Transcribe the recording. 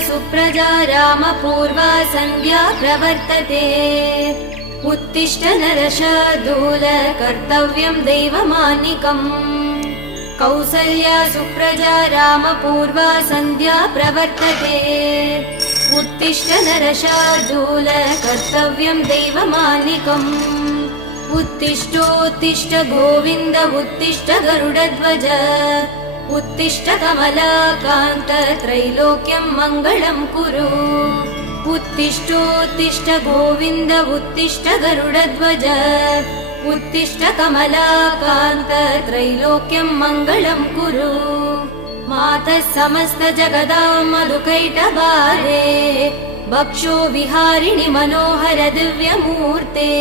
सुप्रजा रामपूर्वा सन्ध्या प्रवर्तते उत्तिष्ठ नरशार्दूल कर्तव्यं दैवमान्निकम् कौसल्या सुप्रजा रामपूर्वा सन्ध्या प्रवर्तते उत्तिष्ठ नरशार्दूल कर्तव्यं दैवमान्निकम् उत्तिष्ठोत्तिष्ठ गोविन्द उत्तिष्ठ गरुडध्वज उत्तिष्ठ कमलाकान्त त्रैलोक्यं मङ्गलं कुरु उत्तिष्ठोत्तिष्ठ गोविन्द उत्तिष्ठ गरुडध्वज उत्तिष्ठ कमलाकान्त त्रैलोक्यं मङ्गलं कुरु मातः समस्त जगदां मधुकैटभारे भक्षो विहारिणि मनोहर दिव्यमूर्ते।